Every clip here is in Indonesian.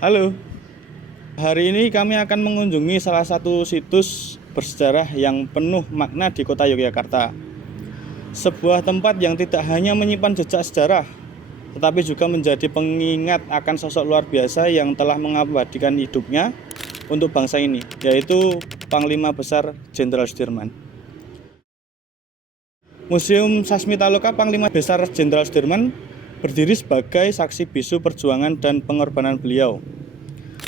Halo, hari ini kami akan mengunjungi salah satu situs bersejarah yang penuh makna di kota Yogyakarta. Sebuah tempat yang tidak hanya menyimpan jejak sejarah, tetapi juga menjadi pengingat akan sosok luar biasa yang telah mengabadikan hidupnya untuk bangsa ini, yaitu Panglima Besar Jenderal Sudirman. Museum Sasmitaloka Panglima Besar Jenderal Sudirman berdiri sebagai saksi bisu perjuangan dan pengorbanan beliau.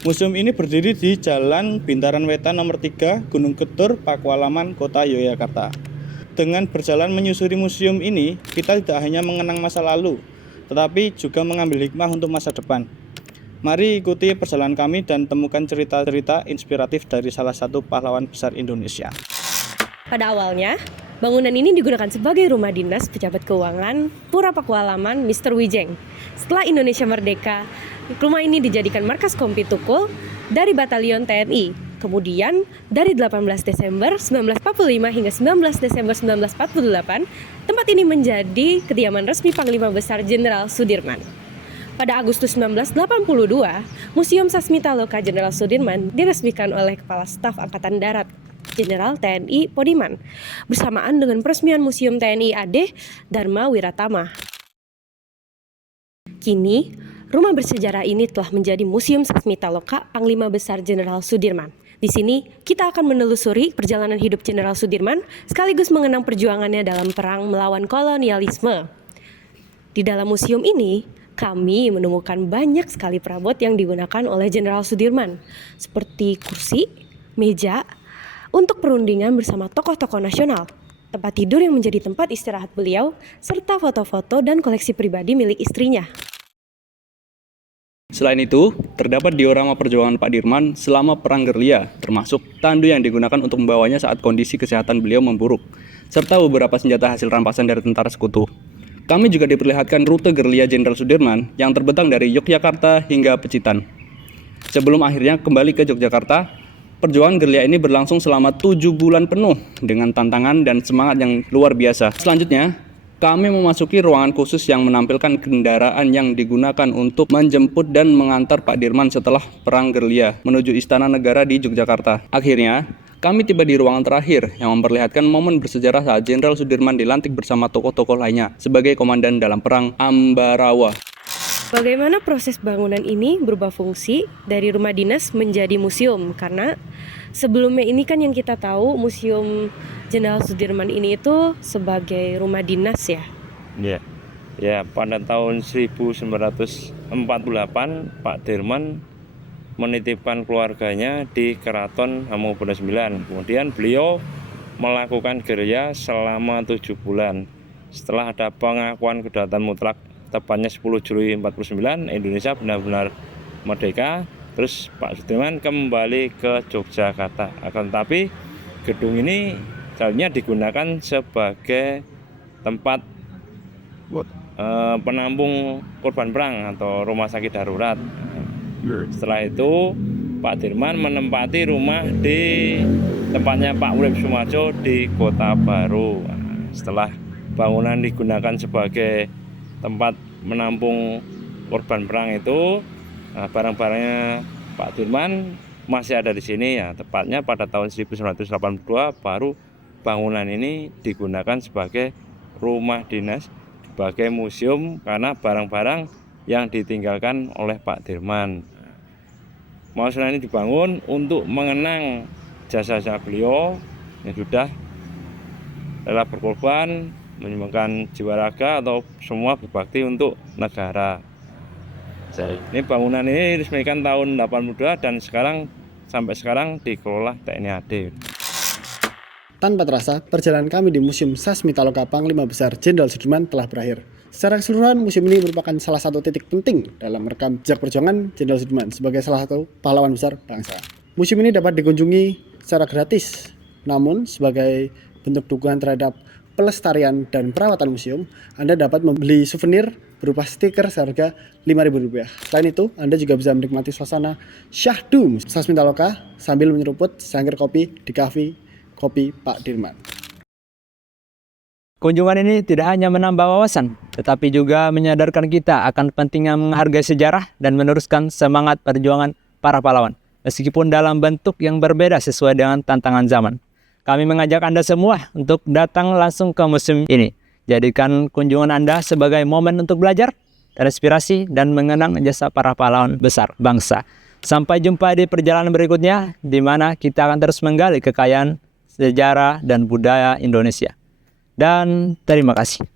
Museum ini berdiri di Jalan Bintaran Wetan nomor 3, Gunung Ketur, Pakualaman, Kota Yogyakarta. Dengan berjalan menyusuri museum ini, kita tidak hanya mengenang masa lalu, tetapi juga mengambil hikmah untuk masa depan. Mari ikuti perjalanan kami dan temukan cerita-cerita inspiratif dari salah satu pahlawan besar Indonesia. Pada awalnya, bangunan ini digunakan sebagai rumah dinas pejabat keuangan Pura Pakualaman Mr. Wijeng. Setelah Indonesia merdeka, rumah ini dijadikan markas Kompi Tukul dari Batalion TNI. Kemudian, dari 18 Desember 1945 hingga 19 Desember 1948, tempat ini menjadi kediaman resmi Panglima Besar Jenderal Sudirman. Pada Agustus 1982, Museum Sasmitaloka Jenderal Sudirman diresmikan oleh Kepala Staf Angkatan Darat Jenderal TNI Podiman bersamaan dengan peresmian Museum TNI AD Dharma Wiratama. Kini, rumah bersejarah ini telah menjadi Museum Sasmitaloka Panglima Besar Jenderal Sudirman. Di sini, kita akan menelusuri perjalanan hidup Jenderal Sudirman sekaligus mengenang perjuangannya dalam perang melawan kolonialisme. Di dalam museum ini, kami menemukan banyak sekali perabot yang digunakan oleh Jenderal Sudirman, seperti kursi, meja, untuk perundingan bersama tokoh-tokoh nasional, tempat tidur yang menjadi tempat istirahat beliau, serta foto-foto dan koleksi pribadi milik istrinya. Selain itu, terdapat diorama perjuangan Pak Dirman selama Perang Gerilya, termasuk tandu yang digunakan untuk membawanya saat kondisi kesehatan beliau memburuk, serta beberapa senjata hasil rampasan dari tentara sekutu. Kami juga diperlihatkan rute gerilya Jenderal Sudirman yang terbentang dari Yogyakarta hingga Pacitan. Sebelum akhirnya kembali ke Yogyakarta, perjuangan gerilya ini berlangsung selama 7 bulan penuh dengan tantangan dan semangat yang luar biasa. Selanjutnya, kami memasuki ruangan khusus yang menampilkan kendaraan yang digunakan untuk menjemput dan mengantar Pak Dirman setelah Perang Gerilya menuju Istana Negara di Yogyakarta. Akhirnya, kami tiba di ruangan terakhir yang memperlihatkan momen bersejarah saat Jenderal Sudirman dilantik bersama tokoh-tokoh lainnya sebagai komandan dalam Perang Ambarawa. Bagaimana proses bangunan ini berubah fungsi dari rumah dinas menjadi museum? Karena sebelumnya ini kan yang kita tahu Museum Jenderal Sudirman ini itu sebagai rumah dinas ya. Ya, pada tahun 1948 Pak Dirman menitipkan keluarganya di Keraton Hamengkubuwono IX. Kemudian beliau melakukan gerilya selama 7 bulan. Setelah ada pengakuan kedaulatan mutlak tepatnya 10 Juli 49, Indonesia benar-benar merdeka. Terus Pak Sudirman kembali ke Yogyakarta. Akan tetapi gedung ini seharusnya digunakan sebagai tempat penampung korban perang atau rumah sakit darurat. Setelah itu Pak Dirman menempati rumah di tempatnya Pak Urip Sumoharjo di Kota Baru. Setelah bangunan digunakan sebagai tempat menampung korban perang itu, barang-barangnya Pak Dirman masih ada di sini ya. Tepatnya pada tahun 1982 baru bangunan ini digunakan sebagai rumah dinas, sebagai museum karena barang-barang yang ditinggalkan oleh Pak Dirman. Museum ini dibangun untuk mengenang jasa-jasa beliau yang sudah rela berkorban, menyumbangkan jiwa raga atau semua berbakti untuk negara. Ini bangunan ini diresmikan tahun 82 dan sampai sekarang dikelola TNI AD. Tanpa terasa, perjalanan kami di Museum Sasmitaloka Panglima Besar Jenderal Sudirman telah berakhir. Secara keseluruhan, museum ini merupakan salah satu titik penting dalam merekam jejak perjuangan Jenderal Sudirman sebagai salah satu pahlawan besar bangsa. Museum ini dapat dikunjungi secara gratis, namun sebagai bentuk dukungan terhadap pelestarian dan perawatan museum, Anda dapat membeli souvenir berupa stiker seharga Rp5.000. Selain itu, Anda juga bisa menikmati suasana syahdu Sasmitaloka sambil menyeruput secangkir kopi di kafe Kopi Pak Dirman. Kunjungan ini tidak hanya menambah wawasan, tetapi juga menyadarkan kita akan pentingnya menghargai sejarah dan meneruskan semangat perjuangan para pahlawan, meskipun dalam bentuk yang berbeda sesuai dengan tantangan zaman. Kami mengajak Anda semua untuk datang langsung ke museum ini. Jadikan kunjungan Anda sebagai momen untuk belajar, terinspirasi, dan mengenang jasa para pahlawan besar bangsa. Sampai jumpa di perjalanan berikutnya, di mana kita akan terus menggali kekayaan sejarah dan budaya Indonesia. Dan terima kasih.